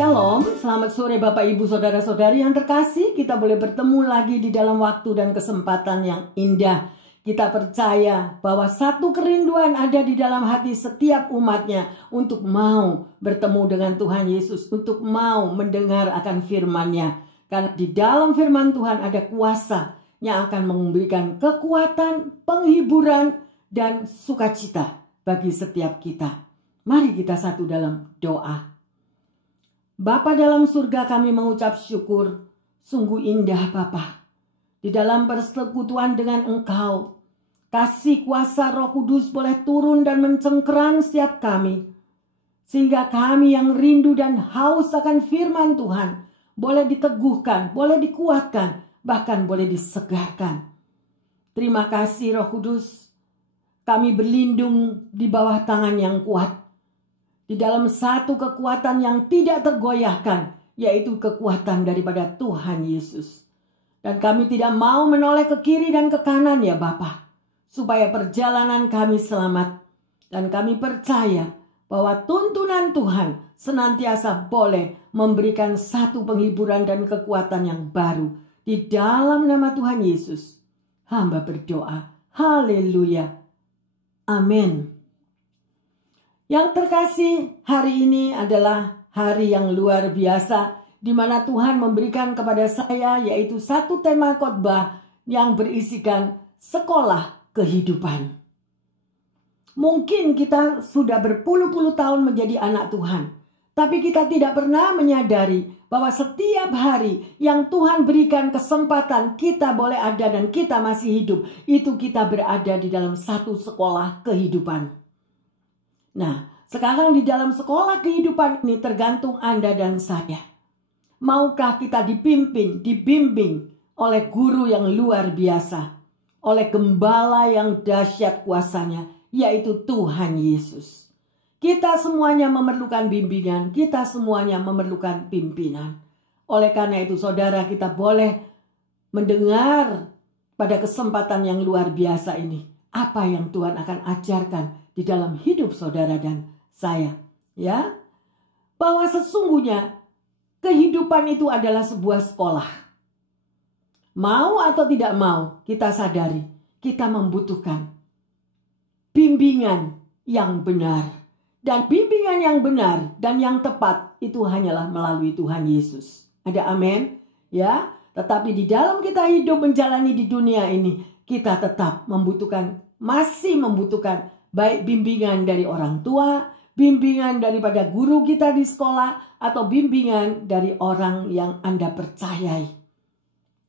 Shalom, selamat sore Bapak Ibu Saudara-saudari yang terkasih. Kita boleh bertemu lagi di dalam waktu dan kesempatan yang indah. Kita percaya bahwa satu kerinduan ada di dalam hati setiap umatnya untuk mau bertemu dengan Tuhan Yesus, untuk mau mendengar akan firman-Nya. Karena di dalam firman Tuhan ada kuasa yang akan memberikan kekuatan, penghiburan, dan sukacita bagi setiap kita. Mari kita satu dalam doa. Bapa dalam surga, kami mengucap syukur. Sungguh indah Bapa. Di dalam persekutuan dengan Engkau, kasih kuasa Roh Kudus boleh turun dan mencengkeram setiap kami. Sehingga kami yang rindu dan haus akan firman Tuhan boleh diteguhkan, boleh dikuatkan, bahkan boleh disegarkan. Terima kasih Roh Kudus. Kami berlindung di bawah tangan yang kuat. Di dalam satu kekuatan yang tidak tergoyahkan, yaitu kekuatan daripada Tuhan Yesus. Dan kami tidak mau menoleh ke kiri dan ke kanan ya Bapa, supaya perjalanan kami selamat. Dan kami percaya bahwa tuntunan Tuhan senantiasa boleh memberikan satu penghiburan dan kekuatan yang baru. Di dalam nama Tuhan Yesus, hamba berdoa. Haleluya. Amin. Yang terkasih, hari ini adalah hari yang luar biasa di mana Tuhan memberikan kepada saya yaitu satu tema khotbah yang berisikan sekolah kehidupan. Mungkin kita sudah berpuluh-puluh tahun menjadi anak Tuhan, tapi kita tidak pernah menyadari bahwa setiap hari yang Tuhan berikan kesempatan kita boleh ada dan kita masih hidup, itu kita berada di dalam satu sekolah kehidupan. Nah, sekarang di dalam sekolah kehidupan ini tergantung Anda dan saya. Maukah kita dipimpin, dibimbing oleh guru yang luar biasa, oleh gembala yang dahsyat kuasanya, yaitu Tuhan Yesus. Kita semuanya memerlukan bimbingan, kita semuanya memerlukan pimpinan. Oleh karena itu, saudara, kita boleh mendengar pada kesempatan yang luar biasa ini apa yang Tuhan akan ajarkan di dalam hidup saudara dan saya, ya, bahwa sesungguhnya kehidupan itu adalah sebuah sekolah. Mau atau tidak mau, kita sadari kita membutuhkan bimbingan yang benar, dan bimbingan yang benar dan yang tepat itu hanyalah melalui Tuhan Yesus. Ada amin, ya. Tetapi di dalam kita hidup menjalani di dunia ini, kita tetap masih membutuhkan baik bimbingan dari orang tua, bimbingan daripada guru kita di sekolah, atau bimbingan dari orang yang Anda percayai.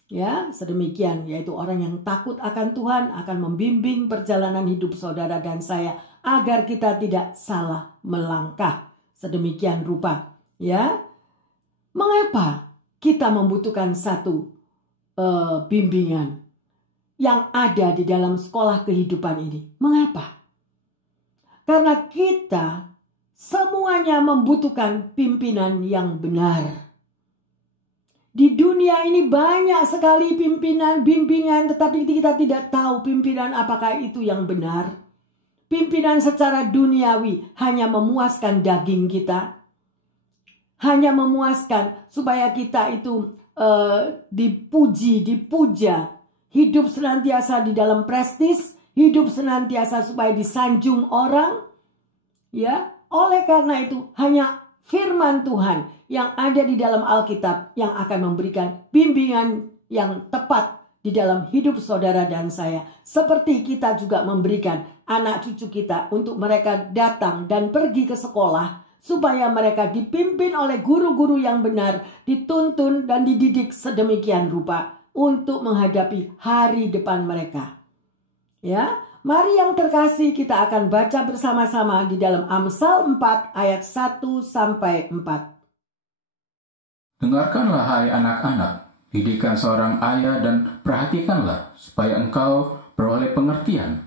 Ya, sedemikian, yaitu orang yang takut akan Tuhan akan membimbing perjalanan hidup saudara dan saya agar kita tidak salah melangkah. Sedemikian rupa, ya. Mengapa kita membutuhkan satu bimbingan yang ada di dalam sekolah kehidupan ini? Mengapa? Karena kita semuanya membutuhkan pimpinan yang benar. Di dunia ini banyak sekali bimbingan, tetapi kita tidak tahu pimpinan apakah itu yang benar. Pimpinan secara duniawi hanya memuaskan daging kita. Hanya memuaskan supaya kita itu dipuji, dipuja. Hidup senantiasa di dalam prestis, hidup senantiasa supaya disanjung orang. Ya, oleh karena itu hanya firman Tuhan yang ada di dalam Alkitab yang akan memberikan bimbingan yang tepat di dalam hidup saudara dan saya. Seperti kita juga memberikan anak cucu kita untuk mereka datang dan pergi ke sekolah supaya mereka dipimpin oleh guru-guru yang benar, dituntun dan dididik sedemikian rupa untuk menghadapi hari depan mereka. Ya, mari yang terkasih kita akan baca bersama-sama di dalam Amsal 4 ayat 1 sampai 4. Dengarkanlah hai anak-anak, didikan seorang ayah dan perhatikanlah supaya engkau beroleh pengertian.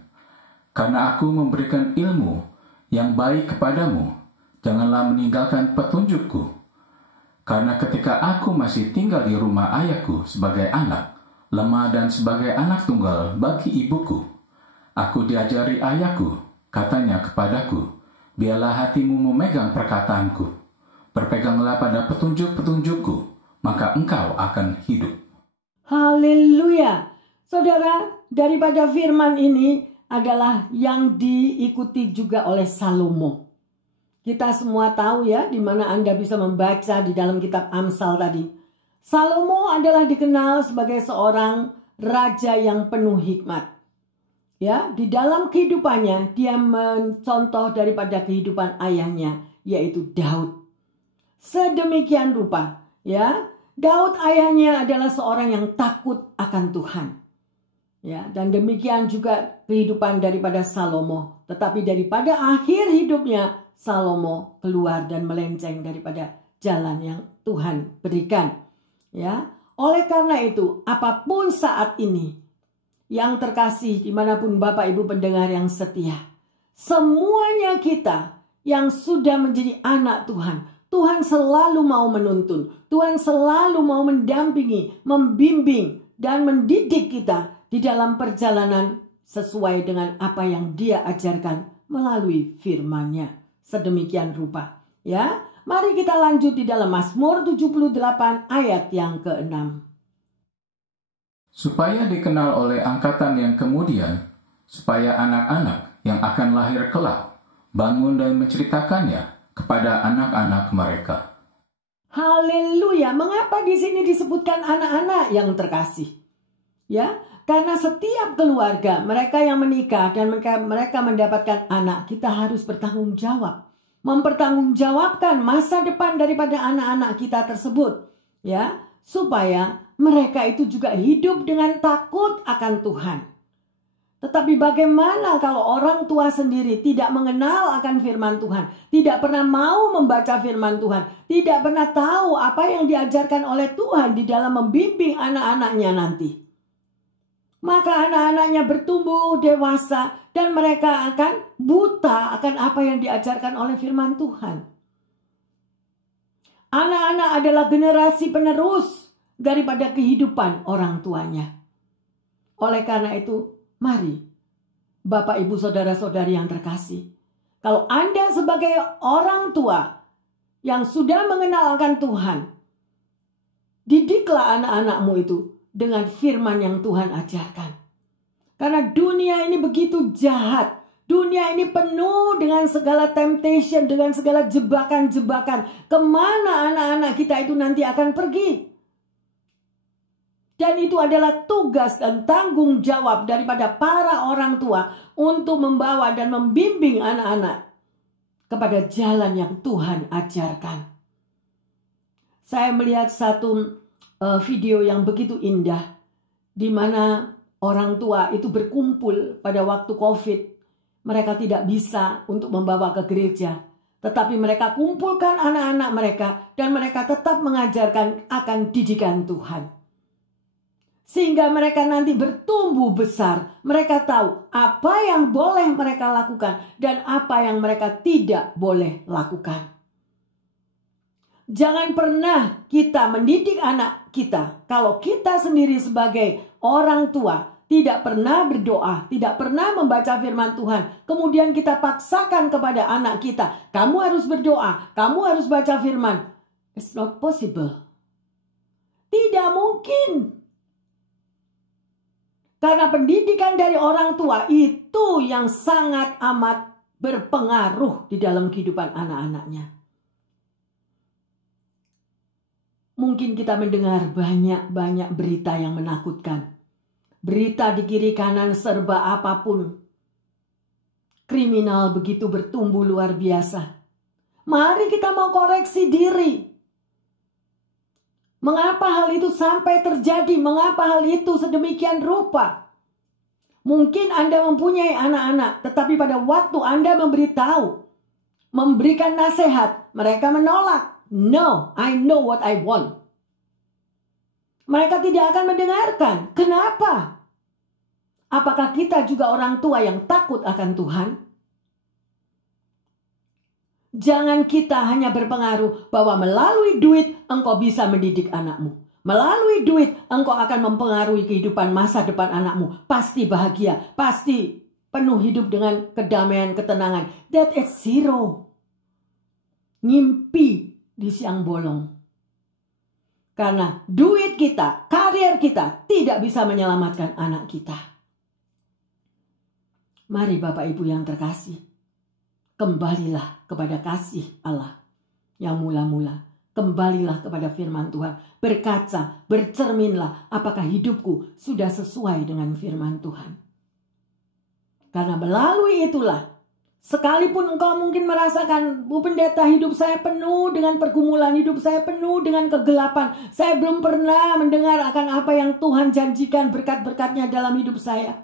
Karena aku memberikan ilmu yang baik kepadamu, janganlah meninggalkan petunjukku. Karena ketika aku masih tinggal di rumah ayahku sebagai anak, lemah dan sebagai anak tunggal bagi ibuku, aku diajari ayahku, katanya kepadaku, biarlah hatimu memegang perkataanku, Berpeganglah pada petunjuk-petunjukku, maka engkau akan hidup. Haleluya. Saudara, daripada firman ini adalah yang diikuti juga oleh Salomo. Kita semua tahu ya, di mana Anda bisa membaca di dalam kitab Amsal tadi. Salomo adalah dikenal sebagai seorang raja yang penuh hikmat. Ya, di dalam kehidupannya dia mencontoh daripada kehidupan ayahnya, yaitu Daud. Sedemikian rupa, ya, Daud ayahnya adalah seorang yang takut akan Tuhan. Ya, dan demikian juga kehidupan daripada Salomo. Tetapi daripada akhir hidupnya, Salomo keluar dan melenceng daripada jalan yang Tuhan berikan. Ya, oleh karena itu, apapun saat ini, yang terkasih dimanapun Bapak Ibu pendengar yang setia, semuanya kita yang sudah menjadi anak Tuhan, Tuhan selalu mau menuntun, Tuhan selalu mau mendampingi, membimbing, dan mendidik kita di dalam perjalanan sesuai dengan apa yang Dia ajarkan melalui firman-Nya. Sedemikian rupa. Ya, mari kita lanjut di dalam Mazmur 78 ayat yang ke-6. Supaya dikenal oleh angkatan yang kemudian, supaya anak-anak yang akan lahir kelak bangun dan menceritakannya kepada anak-anak mereka. Haleluya. Mengapa di sini disebutkan anak-anak yang terkasih? Ya, karena setiap keluarga, mereka yang menikah dan mereka mendapatkan anak, kita harus bertanggung jawab. Mempertanggungjawabkan masa depan daripada anak-anak kita tersebut. Ya, supaya mereka itu juga hidup dengan takut akan Tuhan. Tetapi bagaimana kalau orang tua sendiri tidak mengenal akan firman Tuhan, tidak pernah mau membaca firman Tuhan, tidak pernah tahu apa yang diajarkan oleh Tuhan di dalam membimbing anak-anaknya nanti? Maka anak-anaknya bertumbuh dewasa dan mereka akan buta akan apa yang diajarkan oleh firman Tuhan. Anak-anak adalah generasi penerus daripada kehidupan orang tuanya. Oleh karena itu, mari, Bapak, Ibu, Saudara-saudari yang terkasih, kalau Anda sebagai orang tua yang sudah mengenal akan Tuhan, didiklah anak-anakmu itu dengan firman yang Tuhan ajarkan. Karena dunia ini begitu jahat. Dunia ini penuh dengan segala temptation, dengan segala jebakan-jebakan. Kemana anak-anak kita itu nanti akan pergi? Dan itu adalah tugas dan tanggung jawab daripada para orang tua untuk membawa dan membimbing anak-anak kepada jalan yang Tuhan ajarkan. Saya melihat satu video yang begitu indah, di mana orang tua itu berkumpul pada waktu COVID. Mereka tidak bisa untuk membawa ke gereja, tetapi mereka kumpulkan anak-anak mereka dan mereka tetap mengajarkan akan didikan Tuhan. Sehingga mereka nanti bertumbuh besar. Mereka tahu apa yang boleh mereka lakukan dan apa yang mereka tidak boleh lakukan. Jangan pernah kita mendidik anak kita kalau kita sendiri sebagai orang tua tidak pernah berdoa, tidak pernah membaca firman Tuhan. Kemudian kita paksakan kepada anak kita, kamu harus berdoa, kamu harus baca firman. It's not possible. Tidak mungkin. Karena pendidikan dari orang tua itu yang sangat amat berpengaruh di dalam kehidupan anak-anaknya. Mungkin kita mendengar banyak-banyak berita yang menakutkan. Berita di kiri kanan serba apapun. Kriminal begitu bertumbuh luar biasa. Mari kita mau koreksi diri. Mengapa hal itu sampai terjadi? Mengapa hal itu sedemikian rupa? Mungkin Anda mempunyai anak-anak, tetapi pada waktu Anda memberitahu, memberikan nasihat, mereka menolak. No, I know what I want. Mereka tidak akan mendengarkan. Kenapa? Apakah kita juga orang tua yang takut akan Tuhan? Jangan kita hanya berpengaruh bahwa melalui duit engkau bisa mendidik anakmu. Melalui duit engkau akan mempengaruhi kehidupan masa depan anakmu. Pasti bahagia, pasti penuh hidup dengan kedamaian, ketenangan. That is zero. Ngimpi di siang bolong. Karena duit kita, karir kita tidak bisa menyelamatkan anak kita. Mari Bapak Ibu yang terkasih, kembalilah kepada kasih Allah yang mula-mula. Kembalilah kepada firman Tuhan. Berkaca, bercerminlah apakah hidupku sudah sesuai dengan firman Tuhan. Karena melalui itulah, sekalipun engkau mungkin merasakan, Bu Pendeta, hidup saya penuh dengan pergumulan, hidup saya penuh dengan kegelapan. Saya belum pernah mendengar akan apa yang Tuhan janjikan berkat-berkatnya dalam hidup saya.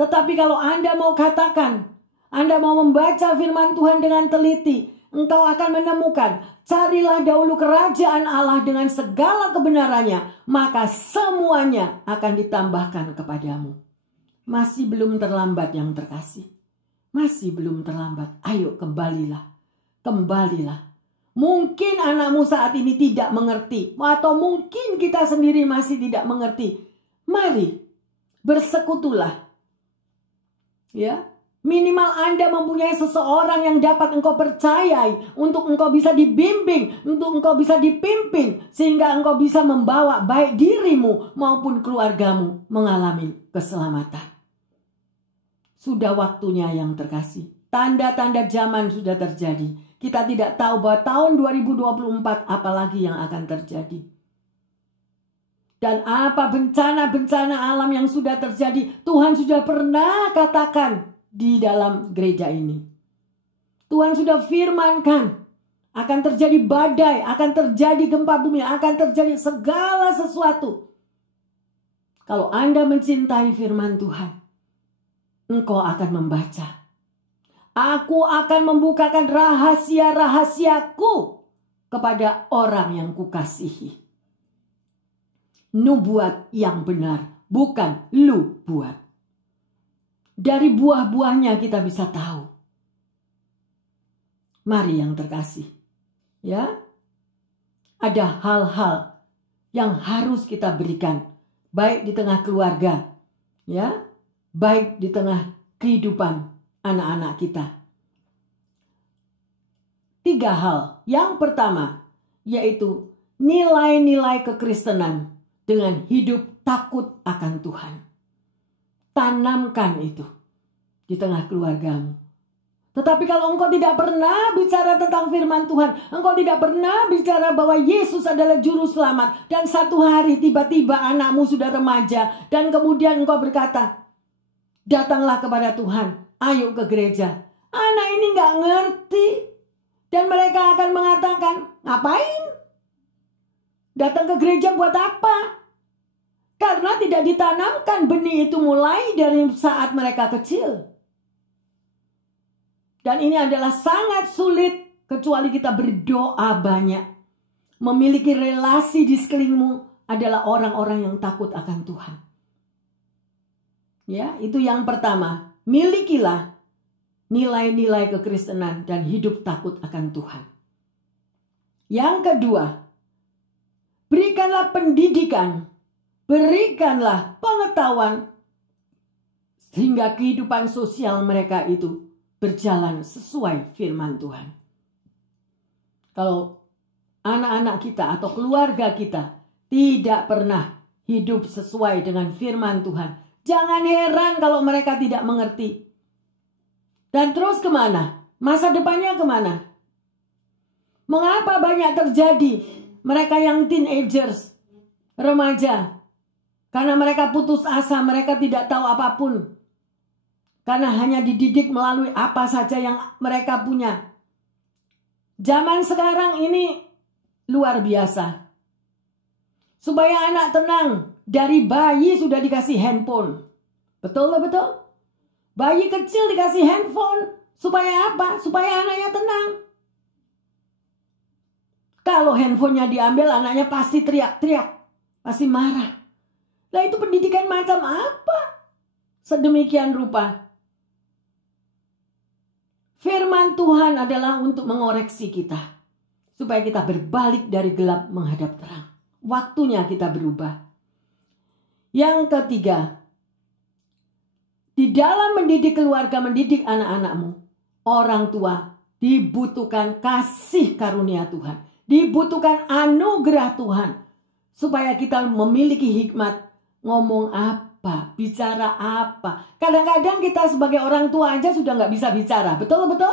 Tetapi kalau Anda mau katakan, Anda mau membaca firman Tuhan dengan teliti, engkau akan menemukan, carilah dahulu kerajaan Allah dengan segala kebenarannya, maka semuanya akan ditambahkan kepadamu. Masih belum terlambat yang terkasih. Masih belum terlambat. Ayo kembalilah. Kembalilah. Mungkin anakmu saat ini tidak mengerti. Atau mungkin kita sendiri masih tidak mengerti. Mari bersekutulah. Ya. Minimal Anda mempunyai seseorang yang dapat engkau percayai. Untuk engkau bisa dibimbing. Untuk engkau bisa dipimpin. Sehingga engkau bisa membawa baik dirimu maupun keluargamu mengalami keselamatan. Sudah waktunya yang terkasih. Tanda-tanda zaman sudah terjadi. Kita tidak tahu bahwa tahun 2024 apalagi yang akan terjadi. Dan apa bencana-bencana alam yang sudah terjadi, Tuhan sudah pernah katakan di dalam gereja ini. Tuhan sudah firmankan akan terjadi badai, akan terjadi gempa bumi, akan terjadi segala sesuatu. Kalau Anda mencintai firman Tuhan, engkau akan membaca. Aku akan membukakan rahasia-rahasiaku kepada orang yang kukasihi. Nubuat yang benar, bukan lu buat. Dari buah-buahnya kita bisa tahu. Mari yang terkasih. Ya. Ada hal-hal yang harus kita berikan. Baik di tengah keluarga. Ya. Baik di tengah kehidupan anak-anak kita. 3 hal. Yang pertama, yaitu nilai-nilai kekristenan dengan hidup takut akan Tuhan. Tanamkan itu di tengah keluargamu. Tetapi kalau engkau tidak pernah bicara tentang firman Tuhan, engkau tidak pernah bicara bahwa Yesus adalah juru selamat, dan satu hari tiba-tiba anakmu sudah remaja, dan kemudian engkau berkata, datanglah kepada Tuhan, ayo ke gereja. Anak ini nggak ngerti. Dan mereka akan mengatakan, ngapain? Datang ke gereja buat apa? Karena tidak ditanamkan benih itu mulai dari saat mereka kecil. Dan ini adalah sangat sulit kecuali kita berdoa banyak. Memiliki relasi di sekelilingmu adalah orang-orang yang takut akan Tuhan. Ya, itu yang pertama. Milikilah nilai-nilai kekristenan dan hidup takut akan Tuhan. Yang kedua, berikanlah pendidikan, berikanlah pengetahuan sehingga kehidupan sosial mereka itu berjalan sesuai firman Tuhan. Kalau anak-anak kita atau keluarga kita tidak pernah hidup sesuai dengan firman Tuhan, jangan heran kalau mereka tidak mengerti. Dan terus kemana? Masa depannya kemana? Mengapa banyak terjadi mereka yang teenagers, remaja? Karena mereka putus asa, mereka tidak tahu apapun. Karena hanya dididik melalui apa saja yang mereka punya. Zaman sekarang ini luar biasa. Supaya anak tenang, dari bayi sudah dikasih handphone. Betul? Bayi kecil dikasih handphone. Supaya apa? Supaya anaknya tenang. Kalau handphonenya diambil, anaknya pasti teriak-teriak. Pasti marah. Nah, itu pendidikan macam apa? Sedemikian rupa. Firman Tuhan adalah untuk mengoreksi kita. Supaya kita berbalik dari gelap menghadap terang. Waktunya kita berubah. Yang ketiga, di dalam mendidik keluarga, mendidik anak-anakmu, orang tua Dibutuhkan kasih karunia Tuhan. Dibutuhkan anugerah Tuhan. Supaya kita memiliki hikmat. Ngomong apa? Bicara apa? Kadang-kadang kita sebagai orang tua aja sudah nggak bisa bicara. Betul-betul?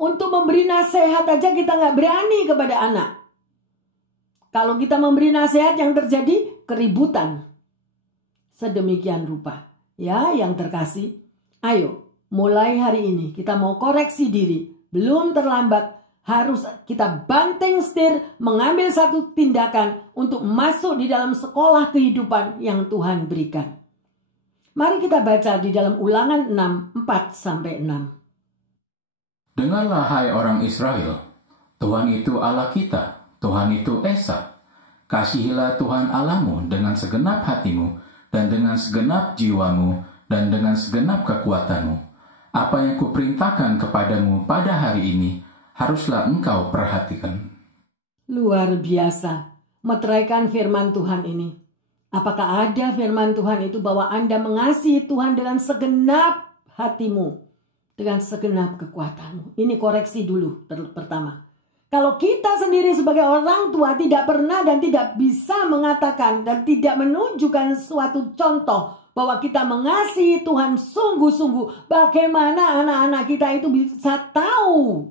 Untuk memberi nasihat aja kita nggak berani kepada anak. Kalau kita memberi nasihat yang terjadi keributan. Sedemikian rupa. Ya, yang terkasih. Ayo, mulai hari ini kita mau koreksi diri. Belum terlambat. Harus kita banting setir mengambil satu tindakan untuk masuk di dalam sekolah kehidupan yang Tuhan berikan. Mari kita baca di dalam Ulangan 6, 4-6. Dengarlah hai orang Israel, Tuhan itu Allah kita, Tuhan itu Esa. Kasihilah Tuhan Allahmu dengan segenap hatimu, dan dengan segenap jiwamu, dan dengan segenap kekuatanmu. Apa yang kuperintahkan kepadamu pada hari ini, haruslah engkau perhatikan. Luar biasa, meteraikan firman Tuhan ini. Apakah ada firman Tuhan itu bahwa Anda mengasihi Tuhan dengan segenap hatimu, dengan segenap kekuatanmu? Ini koreksi dulu pertama. Kalau kita sendiri sebagai orang tua tidak pernah dan tidak bisa mengatakan dan tidak menunjukkan suatu contoh bahwa kita mengasihi Tuhan sungguh-sungguh, bagaimana anak-anak kita itu bisa tahu?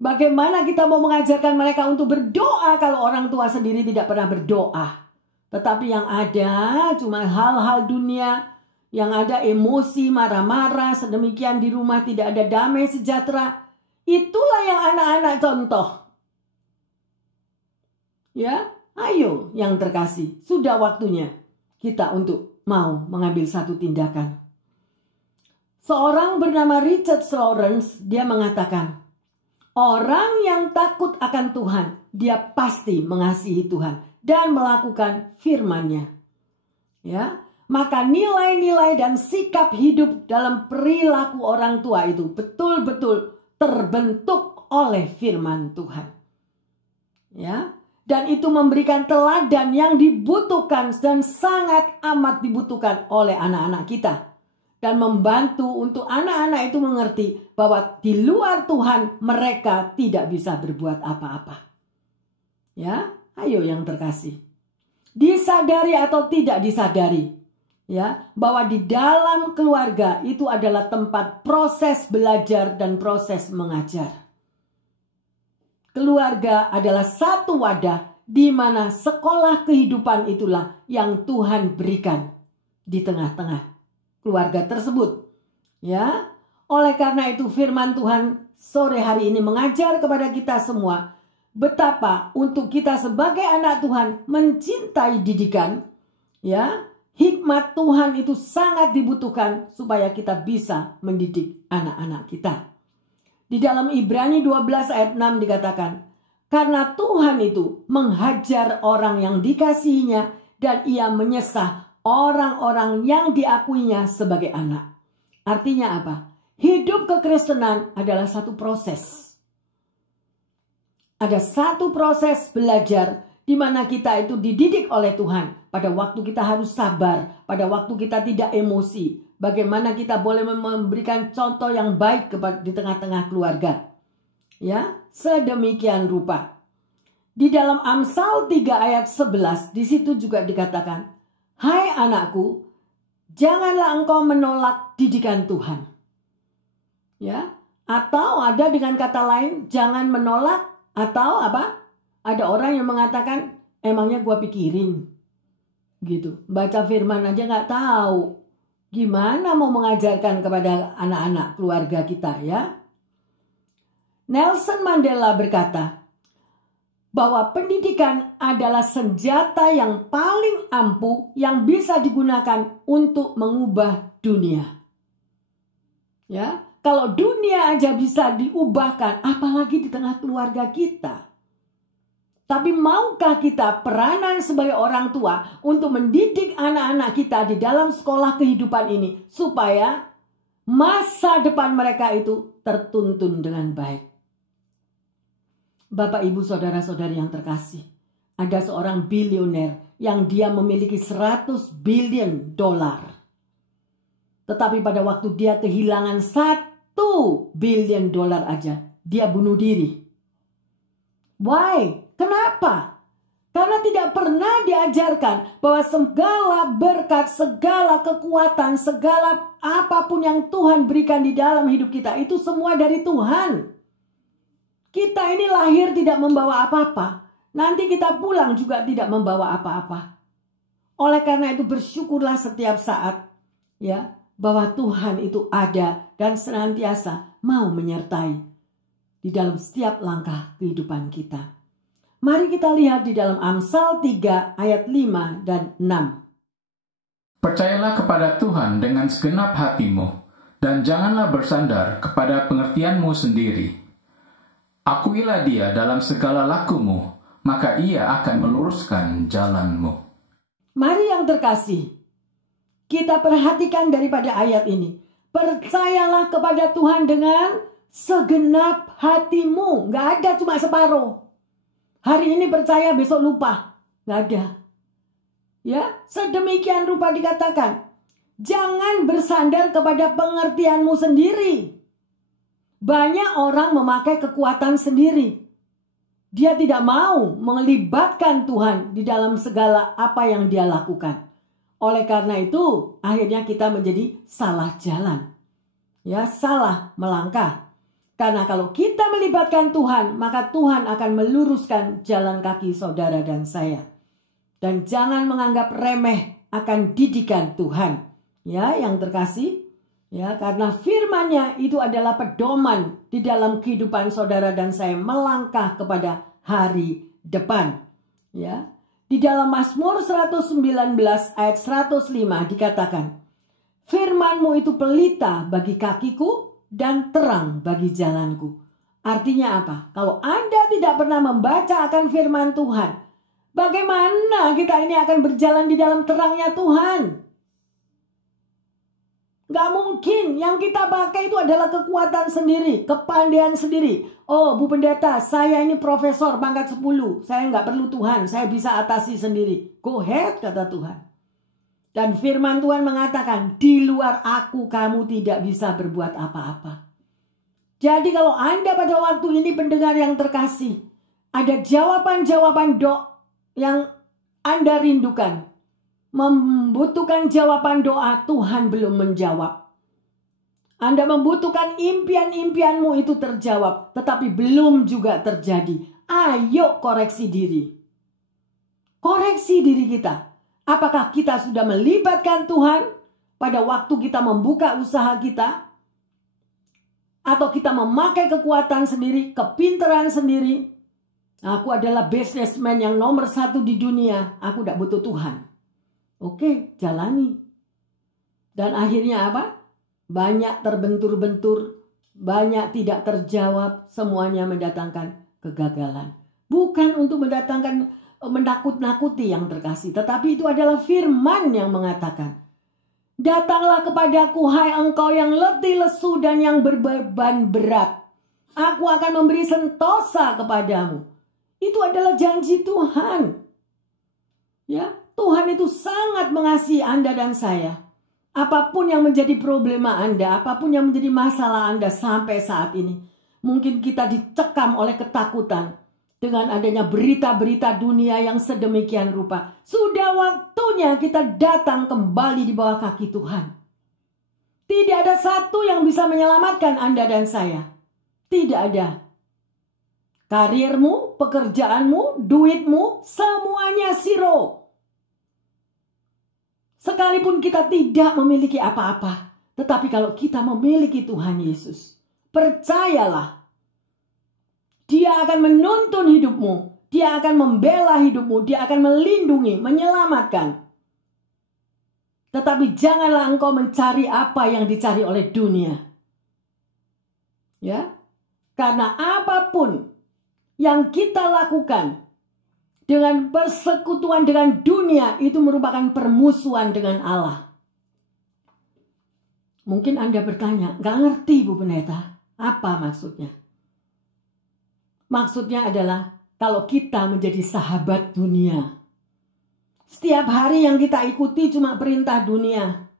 Bagaimana kita mau mengajarkan mereka untuk berdoa kalau orang tua sendiri tidak pernah berdoa? Tetapi yang ada cuma hal-hal dunia, yang ada emosi, marah-marah, sedemikian di rumah tidak ada damai sejahtera. Itulah yang anak-anak contoh. Ya, ayo yang terkasih, sudah waktunya kita untuk mau mengambil satu tindakan. Seorang bernama Richard Lawrence, dia mengatakan, orang yang takut akan Tuhan, dia pasti mengasihi Tuhan dan melakukan firman-Nya. Ya, maka nilai-nilai dan sikap hidup dalam perilaku orang tua itu betul-betul terbentuk oleh firman Tuhan. Ya, dan itu memberikan teladan yang dibutuhkan dan sangat amat dibutuhkan oleh anak-anak kita. Dan membantu untuk anak-anak itu mengerti bahwa di luar Tuhan mereka tidak bisa berbuat apa-apa. Ya, ayo yang terkasih. Disadari atau tidak disadari, ya, bahwa di dalam keluarga itu adalah tempat proses belajar dan proses mengajar. Keluarga adalah satu wadah di mana sekolah kehidupan itulah yang Tuhan berikan di tengah-tengah keluarga tersebut. Ya, oleh karena itu firman Tuhan sore hari ini mengajar kepada kita semua betapa untuk kita sebagai anak Tuhan mencintai didikan. Ya, hikmat Tuhan itu sangat dibutuhkan supaya kita bisa mendidik anak-anak kita. Di dalam Ibrani 12 ayat 6 dikatakan, karena Tuhan itu menghajar orang yang dikasihinya dan ia menyesah orang-orang yang diakuinya sebagai anak. Artinya apa? Hidup kekristenan adalah satu proses. Ada satu proses belajar di mana kita itu dididik oleh Tuhan. Pada waktu kita harus sabar, pada waktu kita tidak emosi. Bagaimana kita boleh memberikan contoh yang baik di tengah-tengah keluarga. Ya, sedemikian rupa. Di dalam Amsal 3 ayat 11 di situ juga dikatakan, hai anakku, janganlah engkau menolak didikan Tuhan. Ya, atau ada dengan kata lain, jangan menolak, atau apa? Ada orang yang mengatakan, emangnya gua pikirin. Gitu, baca firman aja nggak tahu. Gimana mau mengajarkan kepada anak-anak keluarga kita, ya? Nelson Mandela berkata, bahwa pendidikan adalah senjata yang paling ampuh yang bisa digunakan untuk mengubah dunia. Ya, kalau dunia aja bisa diubahkan, apalagi di tengah keluarga kita. Tapi maukah kita peranan sebagai orang tua untuk mendidik anak-anak kita di dalam sekolah kehidupan ini supaya masa depan mereka itu tertuntun dengan baik. Bapak, Ibu, Saudara-saudari yang terkasih. Ada seorang bilioner yang dia memiliki 100 billion dolar. Tetapi pada waktu dia kehilangan $1 billion aja dia bunuh diri. Why? Kenapa? Karena tidak pernah diajarkan bahwa segala berkat, segala kekuatan, segala apapun yang Tuhan berikan di dalam hidup kita itu semua dari Tuhan. Kita ini lahir tidak membawa apa-apa. Nanti kita pulang juga tidak membawa apa-apa. Oleh karena itu bersyukurlah setiap saat ya bahwa Tuhan itu ada dan senantiasa mau menyertai di dalam setiap langkah kehidupan kita. Mari kita lihat di dalam Amsal 3 ayat 5 dan 6. Percayalah kepada Tuhan dengan segenap hatimu, dan janganlah bersandar kepada pengertianmu sendiri. Akuilah Dia dalam segala lakumu, maka Ia akan meluruskan jalanmu. Mari yang terkasih, kita perhatikan daripada ayat ini. Percayalah kepada Tuhan dengan segenap hatimu. Nggak ada cuma separuh. Hari ini percaya, besok lupa. Nggak ada. Ya, sedemikian rupa dikatakan. Jangan bersandar kepada pengertianmu sendiri. Banyak orang memakai kekuatan sendiri. Dia tidak mau melibatkan Tuhan di dalam segala apa yang dia lakukan. Oleh karena itu, akhirnya kita menjadi salah jalan. Ya, salah melangkah. Karena kalau kita melibatkan Tuhan, maka Tuhan akan meluruskan jalan kaki saudara dan saya. Dan jangan menganggap remeh akan didikan Tuhan. Ya, yang terkasih. Ya, karena firman-Nya itu adalah pedoman di dalam kehidupan saudara dan saya melangkah kepada hari depan. Ya. Di dalam Mazmur 119 ayat 105 dikatakan, firman-Mu itu pelita bagi kakiku dan terang bagi jalanku. Artinya apa? Kalau Anda tidak pernah membaca akan firman Tuhan, bagaimana kita ini akan berjalan di dalam terangnya Tuhan? Gak mungkin. Yang kita pakai itu adalah kekuatan sendiri, kepandaian sendiri. Oh, Bu Pendeta, saya ini profesor pangkat 10. Saya gak perlu Tuhan, saya bisa atasi sendiri. Go ahead, kata Tuhan. Dan firman Tuhan mengatakan, di luar aku kamu tidak bisa berbuat apa-apa. Jadi kalau Anda pada waktu ini pendengar yang terkasih, ada jawaban-jawaban doa yang Anda rindukan, membutuhkan jawaban doa, Tuhan belum menjawab. Anda membutuhkan impian-impianmu itu terjawab, tetapi belum juga terjadi. Ayo koreksi diri. Koreksi diri kita. Apakah kita sudah melibatkan Tuhan pada waktu kita membuka usaha kita? Atau kita memakai kekuatan sendiri, kepintaran sendiri? Aku adalah businessman yang nomor 1 di dunia. Aku tidak butuh Tuhan. Oke, jalani. Dan akhirnya apa? Banyak terbentur-bentur, banyak tidak terjawab, semuanya mendatangkan kegagalan. Bukan untuk menakut-nakuti yang terkasih, tetapi itu adalah firman yang mengatakan, datanglah kepadaku hai engkau yang letih lesu dan yang berbeban berat. Aku akan memberi sentosa kepadamu. Itu adalah janji Tuhan. Ya, Tuhan itu sangat mengasihi Anda dan saya. Apapun yang menjadi problema Anda, apapun yang menjadi masalah Anda sampai saat ini, mungkin kita dicekam oleh ketakutan dengan adanya berita-berita dunia yang sedemikian rupa. Sudah waktunya kita datang kembali di bawah kaki Tuhan. Tidak ada satu yang bisa menyelamatkan Anda dan saya. Tidak ada. Karirmu, pekerjaanmu, duitmu, semuanya zero. Sekalipun kita tidak memiliki apa-apa, tetapi kalau kita memiliki Tuhan Yesus, percayalah, Dia akan menuntun hidupmu, Dia akan membela hidupmu, Dia akan melindungi, menyelamatkan. Tetapi janganlah engkau mencari apa yang dicari oleh dunia. Ya, karena apapun yang kita lakukan dengan persekutuan dengan dunia itu merupakan permusuhan dengan Allah. Mungkin Anda bertanya, gak ngerti Bu Pendeta, apa maksudnya? Maksudnya adalah kalau kita menjadi sahabat dunia. Setiap hari yang kita ikuti cuma perintah dunia.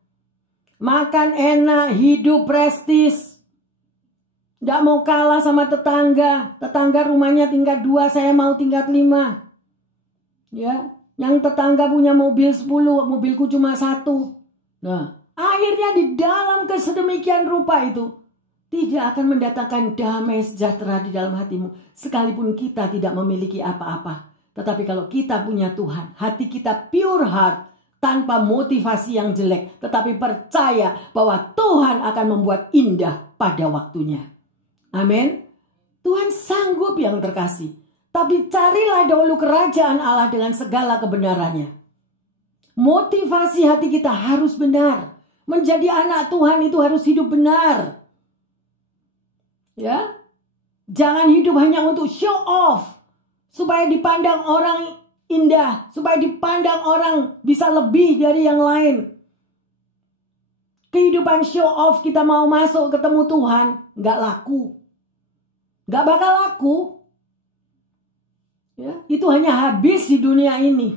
Makan enak, hidup prestis. Nggak mau kalah sama tetangga. Tetangga rumahnya tingkat 2, saya mau tingkat 5. Ya, yang tetangga punya mobil 10, mobilku cuma 1. Nah, akhirnya di dalam kesedemikian rupa itu tidak akan mendatangkan damai sejahtera di dalam hatimu. Sekalipun kita tidak memiliki apa-apa. Tetapi kalau kita punya Tuhan, hati kita pure heart, tanpa motivasi yang jelek. Tetapi percaya bahwa Tuhan akan membuat indah pada waktunya. Amin. Tuhan sanggup yang terkasih. Tapi carilah dahulu kerajaan Allah dengan segala kebenarannya. Motivasi hati kita harus benar. Menjadi anak Tuhan itu harus hidup benar. Ya. Jangan hidup hanya untuk show off. Supaya dipandang orang indah. Supaya dipandang orang bisa lebih dari yang lain. Kehidupan show off kita mau masuk ketemu Tuhan. Nggak laku. Nggak bakal laku. Ya, itu hanya habis di dunia ini.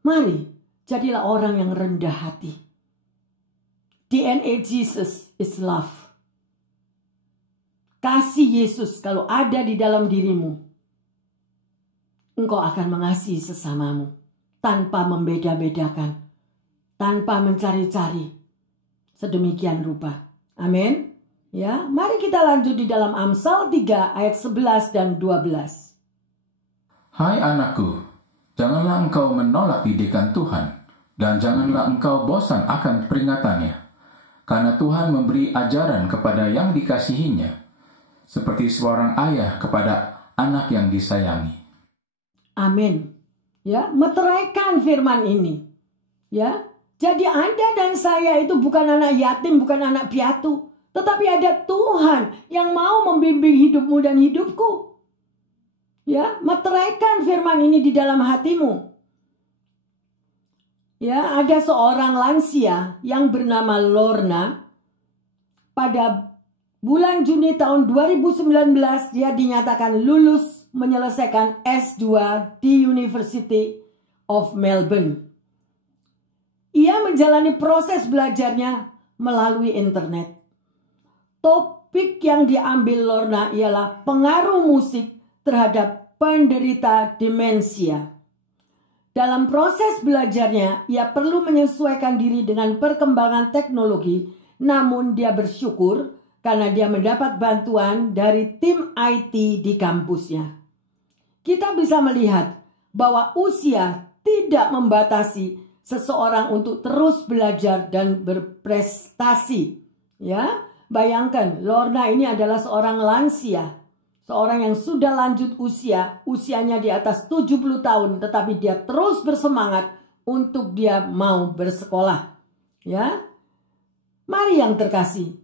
Mari, jadilah orang yang rendah hati. DNA Jesus is love. Kasih Yesus kalau ada di dalam dirimu, engkau akan mengasihi sesamamu. Tanpa membeda-bedakan. Tanpa mencari-cari. Sedemikian rupa. Amin. Ya, mari kita lanjut di dalam Amsal 3 ayat 11 dan 12. Hai anakku, janganlah engkau menolak didikan Tuhan, dan janganlah engkau bosan akan peringatannya. Karena Tuhan memberi ajaran kepada yang dikasihinya, seperti seorang ayah kepada anak yang disayangi. Amin. Ya, meteraikan firman ini. Ya, jadi Anda dan saya itu bukan anak yatim, bukan anak piatu. Tetapi ada Tuhan yang mau membimbing hidupmu dan hidupku. Ya, meteraikan firman ini di dalam hatimu. Ya, ada seorang lansia yang bernama Lorna. Pada bulan Juni tahun 2019 dia dinyatakan lulus menyelesaikan S2 di University of Melbourne. Ia menjalani proses belajarnya melalui internet. Topik yang diambil Lorna ialah pengaruh musik terhadap penderita demensia. Dalam proses belajarnya, ia perlu menyesuaikan diri dengan perkembangan teknologi, namun dia bersyukur karena dia mendapat bantuan dari tim IT di kampusnya. Kita bisa melihat bahwa usia tidak membatasi seseorang untuk terus belajar dan berprestasi. Ya, bayangkan Lorna ini adalah seorang lansia. Seorang yang sudah lanjut usia, usianya di atas 70 tahun, tetapi dia terus bersemangat untuk dia mau bersekolah. Ya, mari yang terkasih,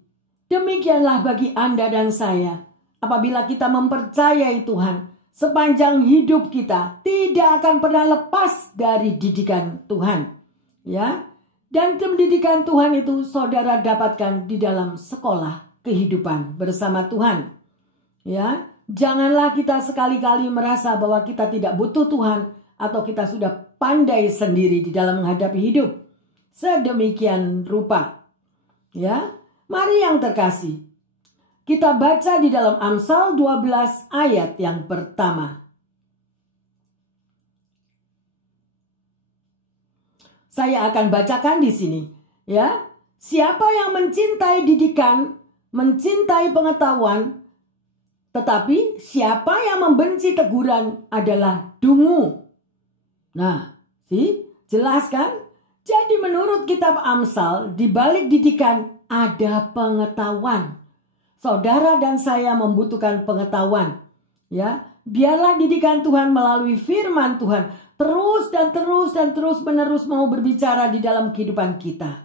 demikianlah bagi Anda dan saya. Apabila kita mempercayai Tuhan, sepanjang hidup kita tidak akan pernah lepas dari didikan Tuhan. Ya, dan pendidikan Tuhan itu saudara dapatkan di dalam sekolah kehidupan bersama Tuhan. Ya, janganlah kita sekali-kali merasa bahwa kita tidak butuh Tuhan atau kita sudah pandai sendiri di dalam menghadapi hidup. Sedemikian rupa. Ya, mari yang terkasih. Kita baca di dalam Amsal 12 ayat yang pertama. Saya akan bacakan di sini, ya. Siapa yang mencintai didikan, mencintai pengetahuan, tetapi siapa yang membenci teguran adalah dungu. Nah, jelas kan? Jadi menurut kitab Amsal, di balik didikan ada pengetahuan. Saudara dan saya membutuhkan pengetahuan. Ya, biarlah didikan Tuhan melalui firman Tuhan terus dan terus menerus mau berbicara di dalam kehidupan kita.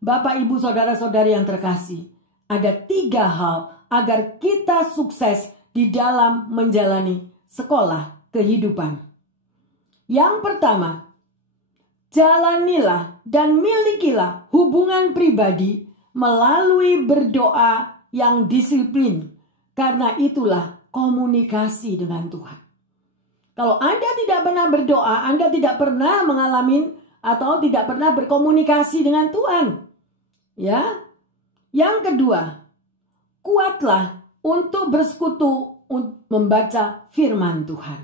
Bapak, Ibu, saudara-saudari yang terkasih, ada 3 hal agar kita sukses di dalam menjalani sekolah kehidupan. Yang pertama, jalanilah dan milikilah hubungan pribadi melalui berdoa yang disiplin. Karena itulah komunikasi dengan Tuhan. Kalau Anda tidak pernah berdoa, Anda tidak pernah mengalami atau tidak pernah berkomunikasi dengan Tuhan. Ya. Yang kedua, kuatlah untuk bersekutu membaca firman Tuhan.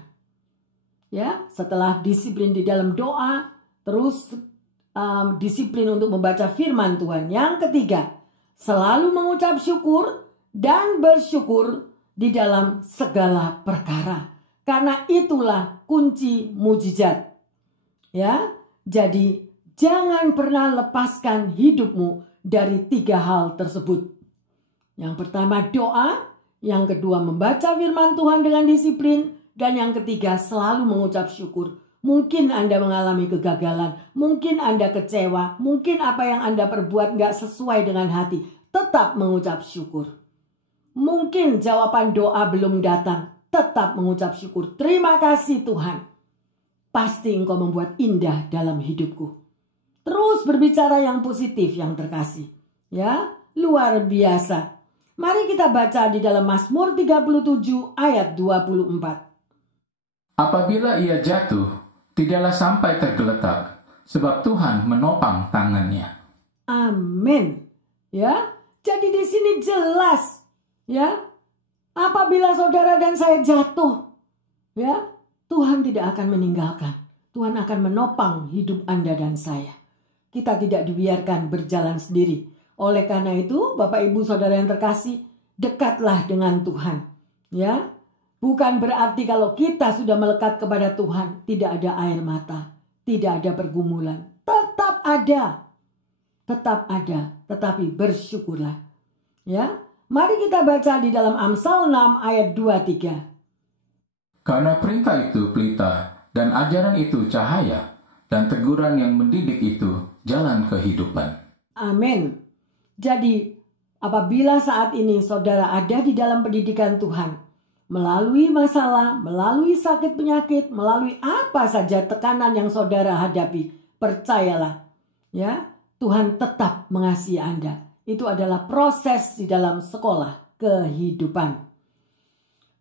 Ya, setelah disiplin di dalam doa, terus disiplin untuk membaca firman Tuhan. Yang ketiga, selalu mengucap syukur dan bersyukur di dalam segala perkara. Karena itulah kunci mujizat. Ya, jadi jangan pernah lepaskan hidupmu dari 3 hal tersebut. Yang pertama doa, yang kedua membaca firman Tuhan dengan disiplin, dan yang ketiga selalu mengucap syukur. Mungkin Anda mengalami kegagalan, mungkin Anda kecewa, mungkin apa yang Anda perbuat gak sesuai dengan hati. Tetap mengucap syukur. Mungkin jawaban doa belum datang, tetap mengucap syukur. Terima kasih Tuhan. Pasti Engkau membuat indah dalam hidupku. Terus berbicara yang positif yang terkasih. Ya, luar biasa. Mari kita baca di dalam Mazmur 37 ayat 24. Apabila ia jatuh, tidaklah sampai tergeletak, sebab Tuhan menopang tangannya. Amin. Ya, jadi di sini jelas, ya, apabila saudara dan saya jatuh, ya, Tuhan tidak akan meninggalkan. Tuhan akan menopang hidup Anda dan saya. Kita tidak dibiarkan berjalan sendiri. Oleh karena itu, Bapak Ibu Saudara yang terkasih, dekatlah dengan Tuhan. Ya, bukan berarti kalau kita sudah melekat kepada Tuhan, tidak ada air mata, tidak ada pergumulan. Tetap ada. Tetap ada, tetapi bersyukurlah. Ya, mari kita baca di dalam Amsal 6 ayat 23. Karena perintah itu pelita, dan ajaran itu cahaya, dan teguran yang mendidik itu jalan kehidupan. Amin. Jadi, apabila saat ini saudara ada di dalam pendidikan Tuhan, melalui masalah, melalui sakit penyakit, melalui apa saja tekanan yang saudara hadapi, percayalah, ya, Tuhan tetap mengasihi Anda. Itu adalah proses di dalam sekolah kehidupan.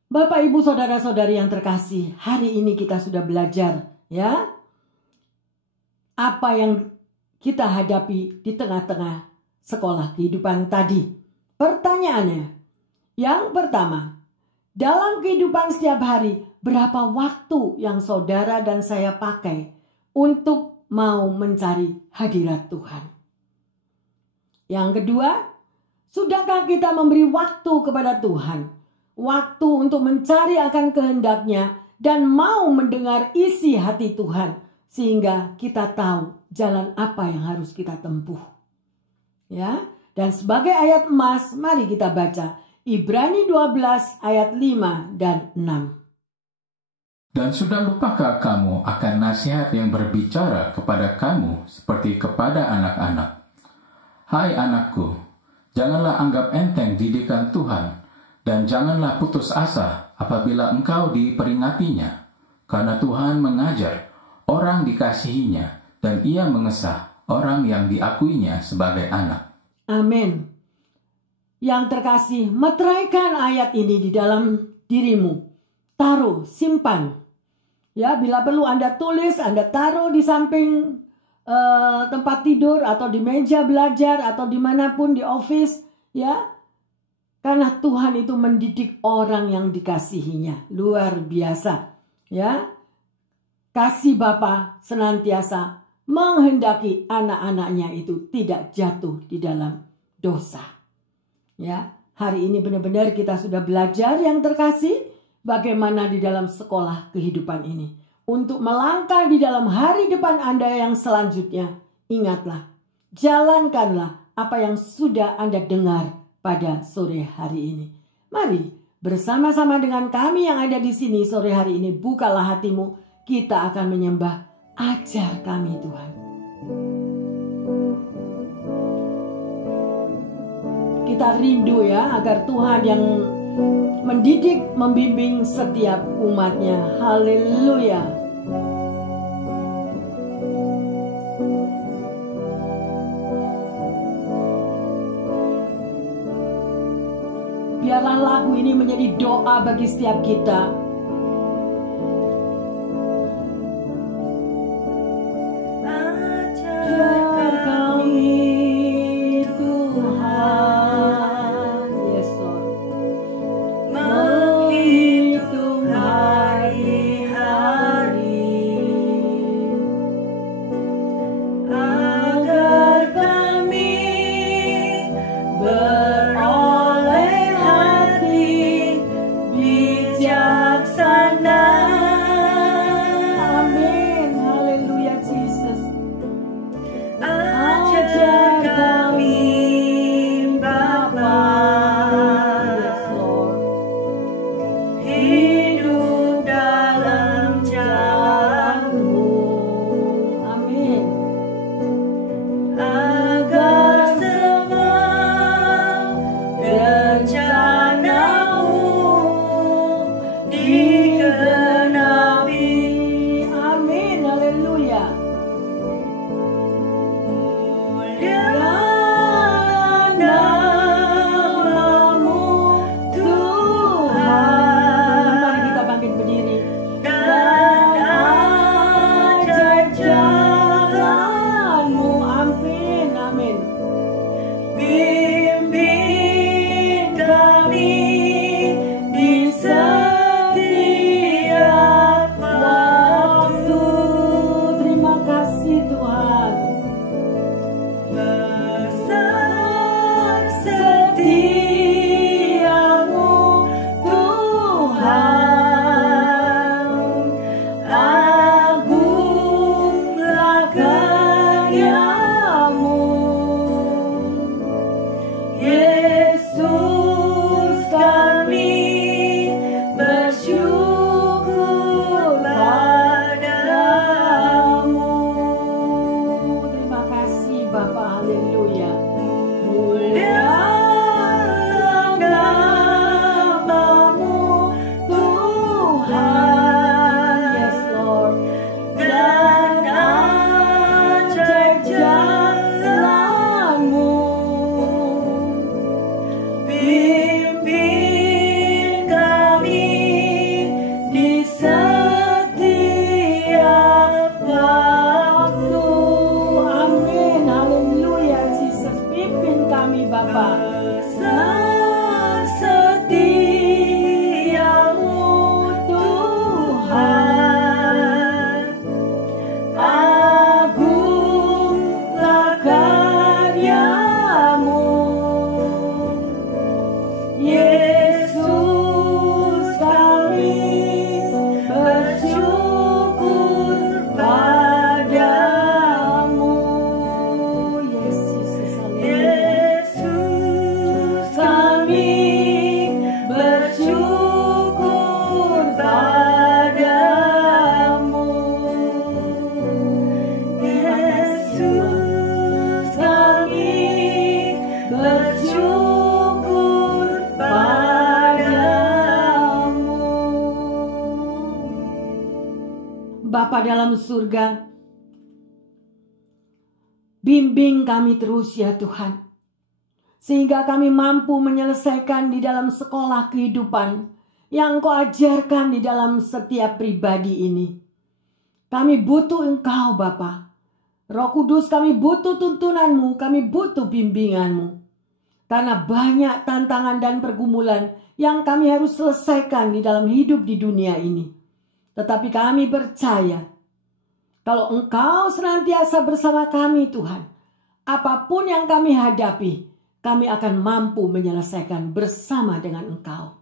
Bapak, Ibu, Saudara-saudari yang terkasih, hari ini kita sudah belajar, ya, apa yang kita hadapi di tengah-tengah sekolah kehidupan tadi. Pertanyaannya, yang pertama, dalam kehidupan setiap hari, berapa waktu yang saudara dan saya pakai untuk mau mencari hadirat Tuhan? Yang kedua, sudahkah kita memberi waktu kepada Tuhan? Waktu untuk mencari akan kehendaknya dan mau mendengar isi hati Tuhan, sehingga kita tahu jalan apa yang harus kita tempuh. Ya, dan sebagai ayat emas, mari kita baca Ibrani 12 ayat 5 dan 6. Dan sudah lupakah kamu akan nasihat yang berbicara kepada kamu seperti kepada anak-anak? Hai anakku, janganlah anggap enteng didikan Tuhan, dan janganlah putus asa apabila engkau diperingatinya, karena Tuhan mengajar orang dikasihinya, dan ia mengesah orang yang diakuinya sebagai anak. Amin. Yang terkasih, meteraikan ayat ini di dalam dirimu. Taruh, simpan. Ya, bila perlu Anda tulis, Anda taruh di samping tempat tidur, atau di meja belajar, atau dimanapun di office. Ya, karena Tuhan itu mendidik orang yang dikasihinya. Luar biasa. Ya, kasih Bapa senantiasa menghendaki anak-anaknya itu tidak jatuh di dalam dosa. Ya, hari ini benar-benar kita sudah belajar yang terkasih bagaimana di dalam sekolah kehidupan ini. Untuk melangkah di dalam hari depan Anda yang selanjutnya, ingatlah, jalankanlah apa yang sudah Anda dengar pada sore hari ini. Mari bersama-sama dengan kami yang ada di sini sore hari ini, bukalah hatimu, kita akan menyembah. Ajar kami Tuhan. Kita rindu ya agar Tuhan yang mendidik, membimbing setiap umatnya. Haleluya. Biarlah lagu ini menjadi doa bagi setiap kita. Ajar kami Tuhan. Yes, Lord. Bapa dalam surga, bimbing kami terus ya Tuhan, sehingga kami mampu menyelesaikan di dalam sekolah kehidupan yang Engkau ajarkan di dalam setiap pribadi ini. Kami butuh Engkau Bapa. Roh Kudus, kami butuh tuntunanmu, kami butuh bimbinganmu. Karena banyak tantangan dan pergumulan yang kami harus selesaikan di dalam hidup di dunia ini. Tetapi kami percaya, kalau Engkau senantiasa bersama kami Tuhan, apapun yang kami hadapi, kami akan mampu menyelesaikan bersama dengan Engkau.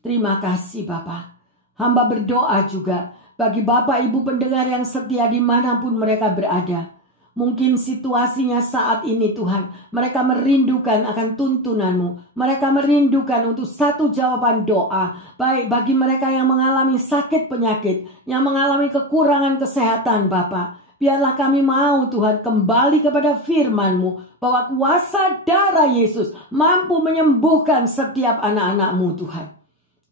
Terima kasih Bapa. Hamba berdoa juga bagi Bapak Ibu pendengar yang setia dimanapun mereka berada. Mungkin situasinya saat ini Tuhan, mereka merindukan akan tuntunan-Mu. Mereka merindukan untuk satu jawaban doa. Baik bagi mereka yang mengalami sakit penyakit, yang mengalami kekurangan kesehatan Bapa. Biarlah kami mau Tuhan kembali kepada firman-Mu, bahwa kuasa darah Yesus mampu menyembuhkan setiap anak-anak-Mu Tuhan.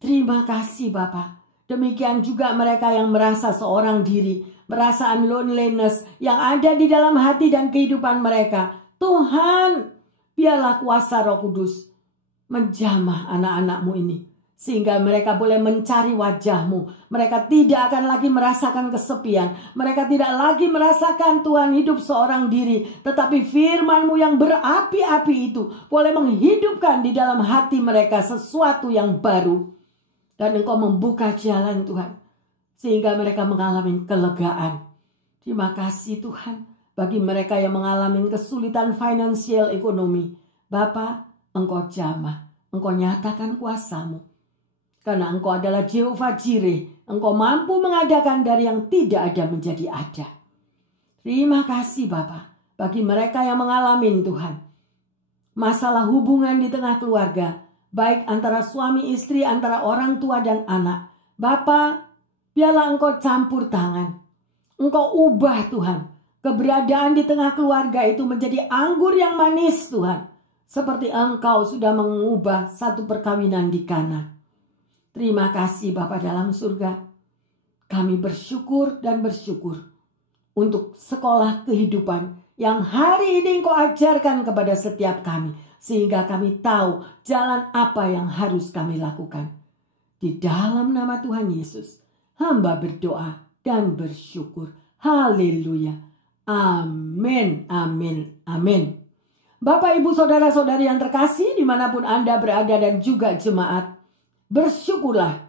Terima kasih Bapa. Demikian juga mereka yang merasa seorang diri, perasaan loneliness yang ada di dalam hati dan kehidupan mereka. Tuhan, biarlah kuasa Roh Kudus menjamah anak-anak-Mu ini, sehingga mereka boleh mencari wajah-Mu. Mereka tidak akan lagi merasakan kesepian. Mereka tidak lagi merasakan Tuhan hidup seorang diri. Tetapi firman-Mu yang berapi-api itu boleh menghidupkan di dalam hati mereka sesuatu yang baru. Dan Engkau membuka jalan Tuhan, sehingga mereka mengalami kelegaan. Terima kasih Tuhan bagi mereka yang mengalami kesulitan finansial ekonomi. Bapa, Engkau jamah, Engkau nyatakan kuasa-Mu. Karena Engkau adalah Jehovah Jireh, Engkau mampu mengadakan dari yang tidak ada menjadi ada. Terima kasih Bapa bagi mereka yang mengalami Tuhan masalah hubungan di tengah keluarga, baik antara suami istri, antara orang tua dan anak. Bapa, biarlah Engkau campur tangan. Engkau ubah Tuhan keberadaan di tengah keluarga itu menjadi anggur yang manis Tuhan. Seperti Engkau sudah mengubah satu perkawinan di Kana. Terima kasih Bapa dalam surga. Kami bersyukur dan bersyukur untuk sekolah kehidupan yang hari ini Engkau ajarkan kepada setiap kami. Sehingga kami tahu jalan apa yang harus kami lakukan. Di dalam nama Tuhan Yesus, hamba berdoa dan bersyukur. Haleluya. Amin, amin, amin. Bapak, Ibu, Saudara-saudari yang terkasih dimanapun Anda berada dan juga jemaat, bersyukurlah.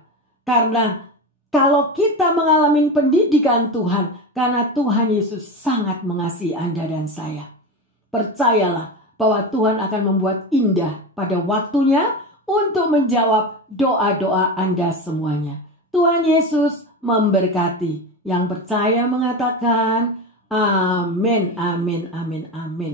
Karena kalau kita mengalami pendidikan Tuhan, karena Tuhan Yesus sangat mengasihi Anda dan saya. Percayalah bahwa Tuhan akan membuat indah pada waktunya untuk menjawab doa-doa Anda semuanya. Tuhan Yesus memberkati. Yang percaya mengatakan amin, amin, amin, amin.